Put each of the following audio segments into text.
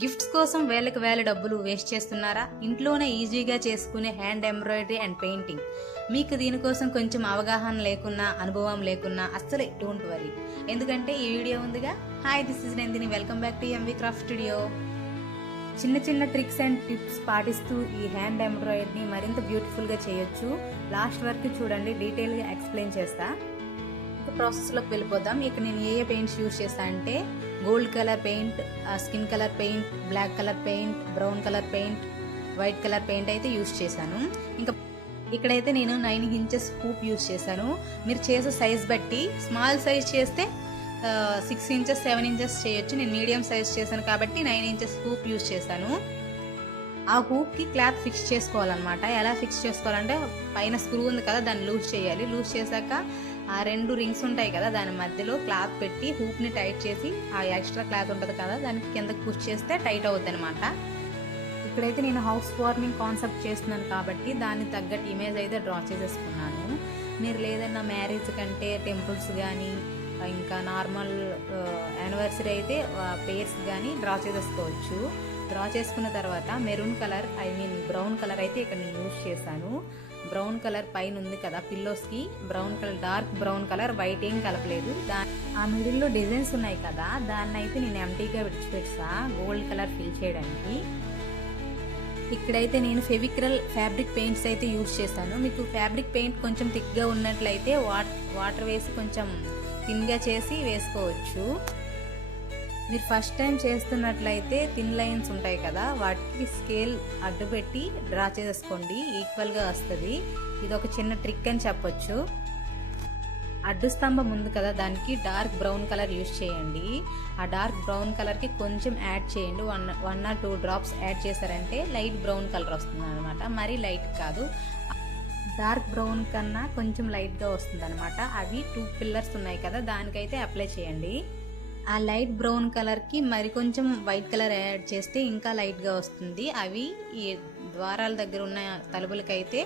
Gifts కోసం వేలకు వేల డబ్బులు వేస్ట్ చేస్తున్నారా? ఇంట్లోనే ఈజీగా చేసుకునే హ్యాండ్ ఎంబ్రాయిడరీ అండ్ పెయింటింగ్. మీకు దీనికోసం కొంచెం అవగాహన లేకున్నా, అనుభవం లేకున్నా అస్సలే డోంట్ వరీ. ఎందుకంటే ఈ వీడియో ఉందిగా. Hi, this is Nandini. Welcome back to MV craft studio. చిన్న చిన్న ట్రిక్స్ అండ్ టిప్స్ పాటిస్తూ ఈ హ్యాండ్ ఎంబ్రాయిడరీని మరింత బ్యూటిఫుల్గా చేయొచ్చు. లాస్ట్ వరకు చూడండి, డీటెయిల్గా ఎక్స్ప్లెయిన్ చేస్తా. ప్రాసెస్లోకి వెళ్ళిపోదాం. ఇక్కడ నేను ఏ పెయింట్స్ యూజ్ చేస్తా అంటే gold colour paint, skin colour paint, black colour paint, brown colour paint, white colour paint use యూజ్ చేశాను. ఇంకా ఇక్కడైతే నేను 9 ఇంచెస్ హూప్ యూజ్ చేశాను. మీరు చేసే సైజ్ బట్టి స్మాల్ సైజ్ చేస్తే 6 ఇంచెస్ 7 ఇంచెస్ చేయొచ్చు. నేను మీడియం సైజ్ చేశాను కాబట్టి 9 ఇంచెస్ హూప్ యూజ్ చేశాను. ఆ హూప్కి క్లాత్ ఫిక్స్ చేసుకోవాలన్నమాట. ఎలా ఫిక్స్ చేసుకోవాలంటే పైన స్క్రూ ఉంది కదా, దాన్ని లూజ్ చేయాలి. లూజ్ చేశాక ఆ 2 రింగ్స్ ఉంటాయి కదా, దాని మధ్యలో క్లాత్ పెట్టి హూప్ని టైట్ చేసి ఆ ఎక్స్ట్రా క్లాత్ ఉంటుంది కదా, దానికి కిందకి పుష్ చేస్తే టైట్ అవుతుంది అనమాట. ఇక్కడైతే నేను హౌస్ వార్మింగ్ కాన్సెప్ట్ చేస్తున్నాను కాబట్టి దాన్ని తగ్గట్టు ఇమేజ్ అయితే డ్రా చేసేసుకున్నాను. మీరు లేదన్నా మ్యారేజ్ కంటే టెంపుల్స్ కానీ ఇంకా నార్మల్ యానివర్సరీ అయితే పేర్స్ కానీ డ్రా చేసేసుకోవచ్చు. డ్రా చేసుకున్న తర్వాత మెరూన్ కలర్, బ్రౌన్ కలర్ అయితే ఇక్కడ నేను యూజ్ చేశాను. బ్రౌన్ కలర్ పైన ఉంది కదా పిల్లోస్కి, brown colour, dark brown colour, white ఏం కలపలేదు. ఆ మిడిల్లో డిజైన్స్ ఉన్నాయి కదా, దాన్ని అయితే నేను ఎంటీగా విడిచిపెట్టా గోల్డ్ కలర్ ఫిల్ చేయడానికి. ఇక్కడైతే నేను ఫెవిక్రల్ ఫ్యాబ్రిక్ పెయింట్స్ అయితే యూజ్ చేశాను. మీకు ఫ్యాబ్రిక్ పెయింట్ కొంచెం థిక్గా ఉన్నట్లయితే వాటర్ వేసి కొంచెం థిన్గా చేసి వేసుకోవచ్చు. మీరు ఫస్ట్ టైం చేస్తున్నట్లయితే థిన్ లైన్స్ ఉంటాయి కదా, వాటికి స్కేల్ అడ్డు పెట్టి డ్రా చేసుకోండి, ఈక్వల్గా వస్తుంది. ఇది ఒక చిన్న ట్రిక్ అని చెప్పొచ్చు. అడ్డు స్తంభం ఉంది కదా, దానికి డార్క్ బ్రౌన్ కలర్ యూజ్ చేయండి. ఆ డార్క్ బ్రౌన్ కలర్కి కొంచెం యాడ్ చేయండి. 1 or 2 డ్రాప్స్ యాడ్ చేశారంటే లైట్ బ్రౌన్ కలర్ వస్తుంది అనమాట. మరీ లైట్ కాదు, డార్క్ బ్రౌన్ కన్నా కొంచెం లైట్గా వస్తుంది అనమాట. అవి 2 పిల్లర్స్ ఉన్నాయి కదా, దానికైతే అప్లై చేయండి. ఆ లైట్ బ్రౌన్ కలర్కి మరి కొంచెం వైట్ కలర్ యాడ్ చేస్తే ఇంకా లైట్గా వస్తుంది. అవి ఈ ద్వారాల దగ్గర ఉన్న తలుపులకైతే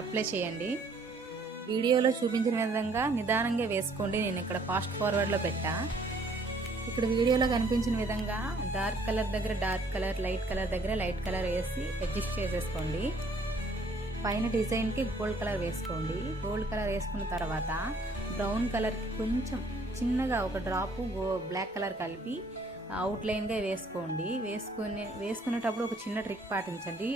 అప్లై చేయండి. వీడియోలో చూపించిన విధంగా నిదానంగా వేసుకోండి. నేను ఇక్కడ ఫాస్ట్ ఫార్వర్డ్లో పెట్టా. ఇక్కడ వీడియోలో కనిపించిన విధంగా డార్క్ కలర్ దగ్గర డార్క్ కలర్, లైట్ కలర్ దగ్గర లైట్ కలర్ వేసి అడ్జస్ట్ చేసేసుకోండి. పైన డిజైన్కి గోల్డ్ కలర్ వేసుకోండి. గోల్డ్ కలర్ వేసుకున్న తర్వాత బ్రౌన్ కలర్కి కొంచెం చిన్నగా ఒక డ్రాపు బ్లాక్ కలర్ కలిపి అవుట్లైన్గా వేసుకోండి. వేసుకునేటప్పుడు ఒక చిన్న ట్రిక్ పాటించండి.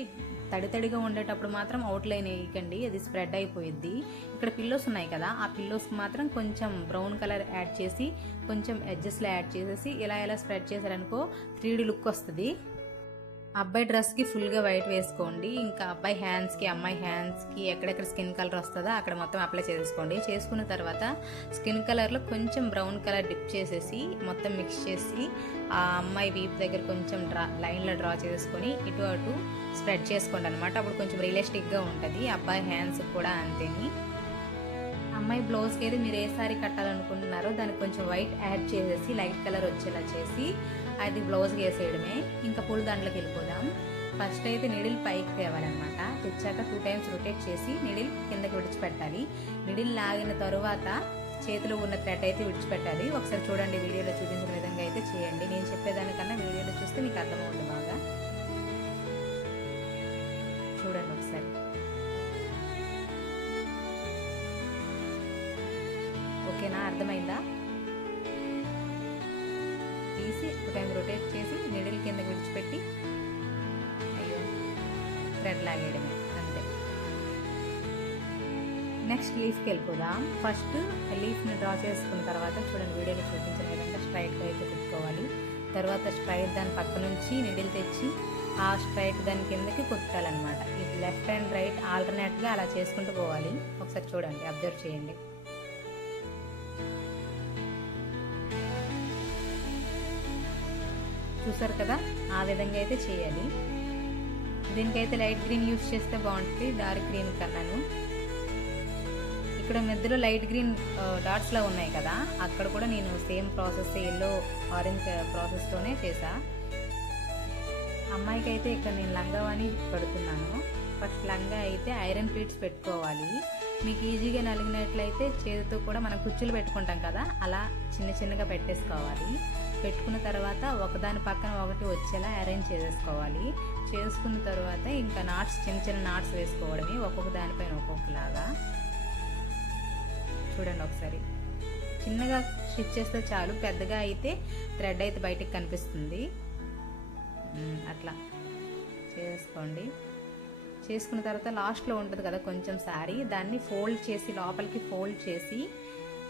తడిగా ఉండేటప్పుడు మాత్రం అవుట్లైన్ వేయకండి, అది స్ప్రెడ్ అయిపోయిద్ది. ఇక్కడ పిల్లోస్ ఉన్నాయి కదా, ఆ పిల్లోస్కి మాత్రం కొంచెం బ్రౌన్ కలర్ యాడ్ చేసి కొంచెం ఎడ్జెస్లో యాడ్ చేసేసి ఇలా స్ప్రెడ్ చేశారనుకో 3D లుక్ వస్తుంది. అబ్బాయి డ్రెస్కి ఫుల్గా వైట్ వేసుకోండి. ఇంకా అబ్బాయి హ్యాండ్స్కి, అమ్మాయి హ్యాండ్స్కి ఎక్కడెక్కడ స్కిన్ కలర్ వస్తుందో అక్కడ మొత్తం అప్లై చేసుకోండి. చేసుకున్న తర్వాత స్కిన్ కలర్లో కొంచెం బ్రౌన్ కలర్ డిప్ చేసేసి మొత్తం మిక్స్ చేసి ఆ అమ్మాయి వీప్ దగ్గర కొంచెం లైన్లో డ్రా చేసుకొని ఇటు అటు స్ప్రెడ్ చేసుకోండి అనమాట. అప్పుడు కొంచెం రియలిస్టిక్గా ఉంటుంది. అబ్బాయి హ్యాండ్స్ కూడా అంతేని. అమ్మాయి బ్లౌజ్కి అయితే మీరు ఏ సారీ కట్టాలనుకుంటున్నారో దానికి కొంచెం వైట్ యాడ్ చేసేసి లైట్ కలర్ వచ్చేలా చేసి అది బ్లౌజ్కి వేసేయడమే. ఇంకా పూల దాంట్లోకి వెళ్ళిపోదాం. ఫస్ట్ అయితే నీడిల్ పైకి తేవాలన్నమాట. తెచ్చాక 2 times రొటేట్ చేసి నీడిల్ కిందకి విడిచిపెట్టాలి. నీడిల్ లాగిన తరువాత చేతిలో ఉన్న థ్రెడ్ అయితే విడిచిపెట్టాలి. ఒకసారి చూడండి, వీడియోలో చూపించిన విధంగా అయితే చేయండి. నేను చెప్పేదానికన్నా వీడియోలో చూస్తే మీకు అర్థమవుతుంది బాగా. చూడండి ఒకసారి. ఓకేనా, అర్థమైందా? తీసి 2 times రొటేట్ చేసి మిడిల్ కిందకి విడిచిపెట్టి థ్రెడ్ లాగేయడమే, అంతే. నెక్స్ట్ లీఫ్కి వెళ్ళిపోదాం. ఫస్ట్ లీఫ్ని డ్రా చేసుకున్న తర్వాత చూడండి, వీడియోలో చూపించిన విధంగా స్ట్రైట్గా అయితే కుట్టుకోవాలి. తర్వాత స్ట్రైట్ దాని పక్క నుంచి నిడిల్ తెచ్చి ఆ స్ట్రైట్ దాని కిందకి కుట్టాలన్నమాట. ఇది లెఫ్ట్ అండ్ రైట్ ఆల్టర్నేట్గా అలా చేసుకుంటూ పోవాలి. ఒకసారి చూడండి, అబ్జర్వ్ చేయండి. చూసారు కదా, ఆ విధంగా అయితే చేయాలి. దీనికైతే లైట్ గ్రీన్ యూజ్ చేస్తే బాగుంటుంది, డార్క్ గ్రీన్ కన్నాను. ఇక్కడ మధ్యలో లైట్ గ్రీన్ డాట్స్లా ఉన్నాయి కదా, అక్కడ కూడా నేను సేమ్ ప్రాసెస్ ఎల్లో ఆరెంజ్ ప్రాసెస్తోనే చేసా. అమ్మాయికి అయితే ఇక్కడ నేను లంగావాణి కడుతున్నాను. ఫస్ట్ లంగా అయితే ఐరన్ ప్లీట్స్ పెట్టుకోవాలి. మీకు ఈజీగా నలిగినట్లయితే చేతితో కూడా మనం కుచ్చులు పెట్టుకుంటాం కదా, అలా చిన్నగా పెట్టేసుకోవాలి. పెట్టుకున్న తర్వాత ఒకదాని పక్కన ఒకటి వచ్చేలా అరేంజ్ చేసేసుకోవాలి. చేసుకున్న తర్వాత ఇంకా నాట్స్, చిన్న చిన్న నాట్స్ వేసుకోవడమే, ఒక్కొక్క దానిపైన ఒక్కొక్కలాగా. చూడండి ఒకసారి, చిన్నగా స్టిచ్ చేస్తే చాలు, పెద్దగా అయితే థ్రెడ్ అయితే బయటకు కనిపిస్తుంది. అట్లా చేసుకోండి. చేసుకున్న తర్వాత లాస్ట్లో ఉంటుంది కదా కొంచెం శారీ, దాన్ని ఫోల్డ్ చేసి లోపలికి ఫోల్డ్ చేసి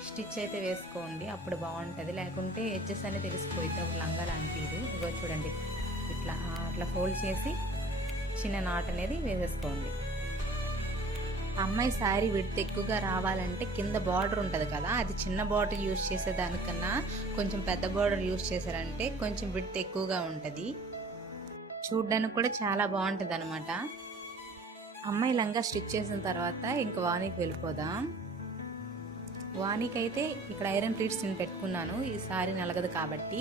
స్టిచ్ అయితే వేసుకోండి, అప్పుడు బాగుంటుంది. లేకుంటే ఎడ్జెస్ అనేది తెలిసిపోయిద్ది, అప్పుడు లంగా అనిపించదు. ఇగో చూడండి, ఇట్లా అట్లా ఫోల్డ్ చేసి చిన్న నాట్ అనేది వేసేసుకోండి. అమ్మాయి శారీ విడ్త్ ఎక్కువగా రావాలంటే కింద బార్డర్ ఉంటుంది కదా, అది చిన్న బార్డర్ యూజ్ చేసేదానికన్నా కొంచెం పెద్ద బార్డర్ యూజ్ చేశారంటే కొంచెం విడ్త్ ఎక్కువగా ఉంటుంది, చూడ్డానికి కూడా చాలా బాగుంటుంది అనమాట. అమ్మాయి లంగా స్టిచ్ చేసిన తర్వాత ఇంకా వానికి వెళ్ళిపోదాం. వానికి అయితే ఇక్కడ ఐరన్ ప్లీట్స్ నేను పెట్టుకున్నాను, ఈ సారీ నలగదు కాబట్టి.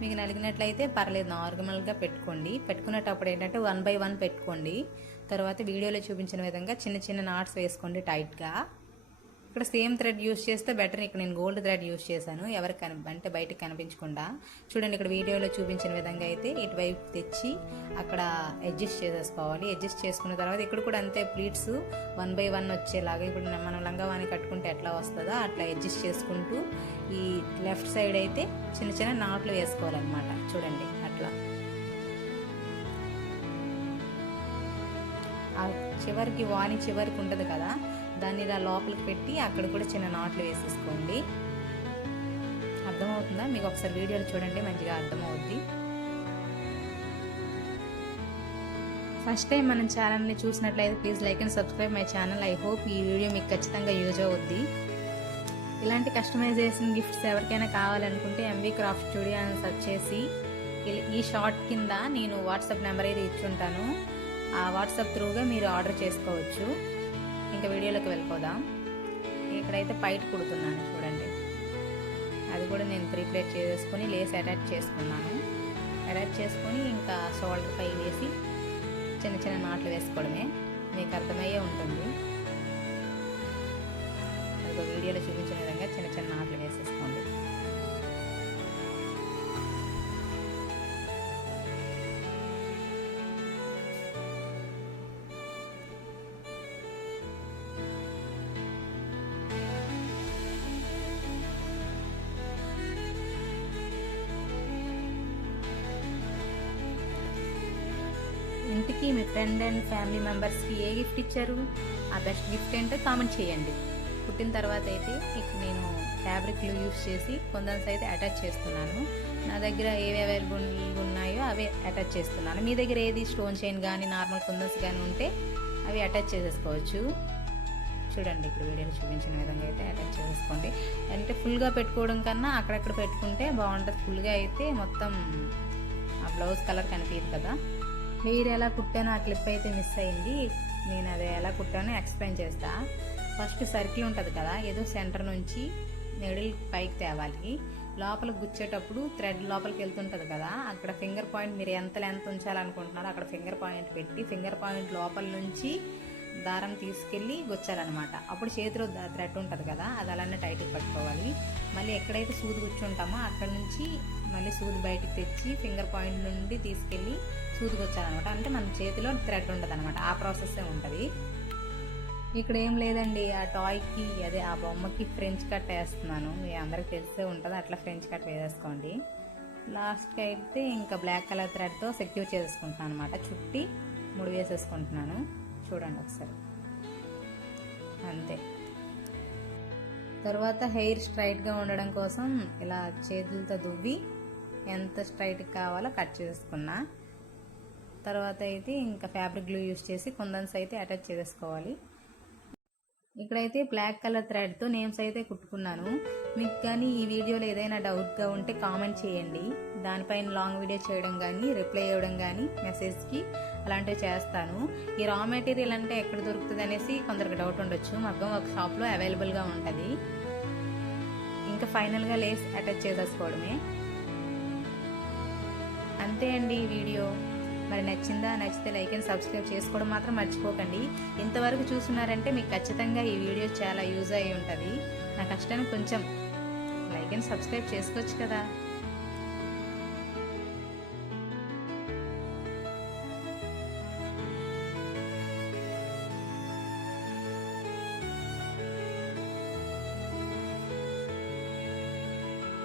మీకు నలిగినట్లయితే పర్లేదు, నార్మల్గా పెట్టుకోండి. పెట్టుకునేటప్పుడు ఏంటంటే 1 by 1 పెట్టుకోండి. తర్వాత వీడియోలో చూపించిన విధంగా చిన్న చిన్న నాట్స్ వేసుకోండి టైట్గా. ఇక్కడ సేమ్ థ్రెడ్ యూస్ చేస్తే బెటర్. ఇక్కడ నేను గోల్డ్ థ్రెడ్ యూస్ చేశాను, ఎవరికి అంటే బయటకు కనిపించకుండా. చూడండి, ఇక్కడ వీడియోలో చూపించిన విధంగా అయితే ఇటువైపు తెచ్చి అక్కడ అడ్జస్ట్ చేసేసుకోవాలి. అడ్జస్ట్ చేసుకున్న తర్వాత ఇక్కడ కూడా అంతే, ప్లీట్స్ 1 by 1 వచ్చేలాగా. ఇప్పుడు మనం లంగావాణి కట్టుకుంటే ఎట్లా వస్తుందో అట్లా అడ్జస్ట్ చేసుకుంటూ ఈ లెఫ్ట్ సైడ్ అయితే చిన్న చిన్న నాట్లు వేసుకోవాలన్నమాట. చూడండి అట్లా ఆ చివరికి, వాణి చివరికి ఉంటుంది కదా, దాన్ని ఇలా లోపలికి పెట్టి అక్కడ కూడా చిన్న నాట్లు వేసేసుకోండి. అర్థమవుతుందా మీకు? ఒకసారి వీడియోలు చూడండి, మంచిగా అర్థమవుద్ది. ఫస్ట్ టైం మన ఛానల్ని చూసినట్లయితే please like and subscribe my channel. I hope ఈ వీడియో మీకు ఖచ్చితంగా యూజ్ అవుద్ది. ఇలాంటి కస్టమైజేషన్ గిఫ్ట్స్ ఎవరికైనా కావాలనుకుంటే MV క్రాఫ్ట్ స్టూడియో అని సెర్చ్ చేసి ఈ షార్ట్ కింద నేను వాట్సాప్ నెంబర్ అయితే ఇచ్చుంటాను, ఆ వాట్సాప్ త్రూగా మీరు ఆర్డర్ చేసుకోవచ్చు. ఇంకా వీడియోలోకి వెళ్ళిపోదాం. ఇక్కడైతే పైట్ కుడుతున్నాను చూడండి, అది కూడా నేను ప్రిపేర్ చేసుకొని లేస్ అటాచ్ చేసుకున్నాను. అటాచ్ చేసుకొని ఇంకా షోల్డర్ పై వేసి చిన్న చిన్న నాట్లు వేసుకోవడమే, మీకు అర్థమయ్యే ఉంటుంది. అది వీడియోలో చూపించిన విధంగా చిన్న చిన్న నాట్లు వేసేసుకోండి. ఇంటికి మీ ఫ్రెండ్ అండ్ ఫ్యామిలీ మెంబర్స్కి ఏ గిఫ్ట్ ఇచ్చారు, ఆ బెస్ట్ గిఫ్ట్ ఏంటో కామెంట్ చేయండి. పుట్టిన తర్వాత అయితే ఇక్కడ నేను ఫ్యాబ్రిక్లు యూస్ చేసి కొందన్స్ అయితే అటాచ్ చేస్తున్నాను. నా దగ్గర ఏవి అవైలబుల్ ఉన్నాయో అవే అటాచ్ చేస్తున్నాను. మీ దగ్గర ఏది స్టోన్ చైన్ కానీ నార్మల్ కుందన్స్ కానీ ఉంటే అవి అటాచ్ చేసేసుకోవచ్చు. చూడండి, ఇక్కడ వీడియోలో చూపించిన విధంగా అయితే అటాచ్ చేసేసుకోండి. అంటే ఫుల్గా పెట్టుకోవడం కన్నా అక్కడక్కడ పెట్టుకుంటే బాగుంటుంది. ఫుల్గా అయితే మొత్తం ఆ బ్లౌజ్ కలర్ కనిపించదు కదా. హెయిర్ ఎలా కుట్టానో ఆ క్లిప్ అయితే మిస్ అయింది, నేను అది ఎలా కుట్టానో ఎక్స్ప్లెయిన్ చేస్తా. ఫస్ట్ సర్కిల్ ఉంటుంది కదా, ఏదో సెంటర్ నుంచి నెడిల్ పైకి తేవాలి. లోపల గుచ్చేటప్పుడు థ్రెడ్ లోపలికి వెళ్తుంటుంది కదా, అక్కడ ఫింగర్ పాయింట్ మీరు ఎంత లెంత్ ఉంచాలనుకుంటున్నారో అక్కడ ఫింగర్ పాయింట్ పెట్టి ఫింగర్ పాయింట్ లోపల నుంచి దారం తీసుకెళ్ళి గుచ్చాలన్నమాట. అప్పుడు చేతిలో థ్రెడ్ ఉంటుంది కదా, అది అలానే టైట్గా పట్టుకోవాలి. మళ్ళీ ఎక్కడైతే సూది కూర్చుంటామో అక్కడ నుంచి మళ్ళీ సూది బయటికి తెచ్చి ఫింగర్ పాయింట్ నుండి తీసుకెళ్ళి సూది గుచ్చాలన్నమాట. అంటే మన చేతిలో థ్రెడ్ ఉంటుంది అనమాట, ఆ ప్రాసెస్ ఉంటుంది. ఇక్కడ ఏం లేదండి, ఆ టాయ్కి అదే ఆ బొమ్మకి ఫ్రెంచ్ కట్ వేస్తున్నాను. మీ అందరికి తెలిసే ఉంటుంది, అట్లా ఫ్రెంచ్ కట్ వేసేసుకోండి. లాస్ట్కి అయితే ఇంకా బ్లాక్ కలర్ థ్రెడ్తో సెక్యూర్ చేసుకుంటున్నాను అనమాట, చుట్టి ముడి వేసేసుకుంటున్నాను. చూడండి ఒకసారి, అంతే. తర్వాత హెయిర్ స్ట్రైట్గా ఉండడం కోసం ఇలా చేతులతో దువ్వి ఎంత స్ట్రైట్గా కావాలో కట్ చేసుకున్నా. తర్వాత అయితే ఇంకా ఫ్యాబ్రిక్ గ్లూ యూస్ చేసి కుందన్స్ అయితే అటాచ్ చేసుకోవాలి. ఇక్కడైతే బ్లాక్ కలర్ థ్రెడ్తో నేమ్స్ అయితే కుట్టుకున్నాను. మీకు కానీ ఈ వీడియోలో ఏదైనా డౌట్గా ఉంటే కామెంట్ చేయండి, దానిపైన లాంగ్ వీడియో చేయడం కానీ రిప్లై ఇవ్వడం కానీ మెసేజ్కి అలాంటివి చేస్తాను. ఈ రా మెటీరియల్ అంటే ఎక్కడ దొరుకుతుంది అనేసి కొందరికి డౌట్ ఉండొచ్చు. మగ్గం ఒక షాప్లో అవైలబుల్గా ఉంటుంది. ఇంకా ఫైనల్గా లేస్ అటాచ్ చేసేసుకోవడమే, అంతే అండి ఈ వీడియో. మరి నచ్చిందా? నచ్చితే లైక్ అండ్ సబ్స్క్రైబ్ చేసుకోవడం మాత్రం మర్చిపోకండి. ఇంతవరకు చూస్తున్నారంటే మీకు ఖచ్చితంగా ఈ వీడియో చాలా యూజ్ అయ్యి ఉంటుంది. నా కష్టాన్ని కొంచెం లైక్ అండ్ సబ్స్క్రైబ్ చేసుకోవచ్చు కదా.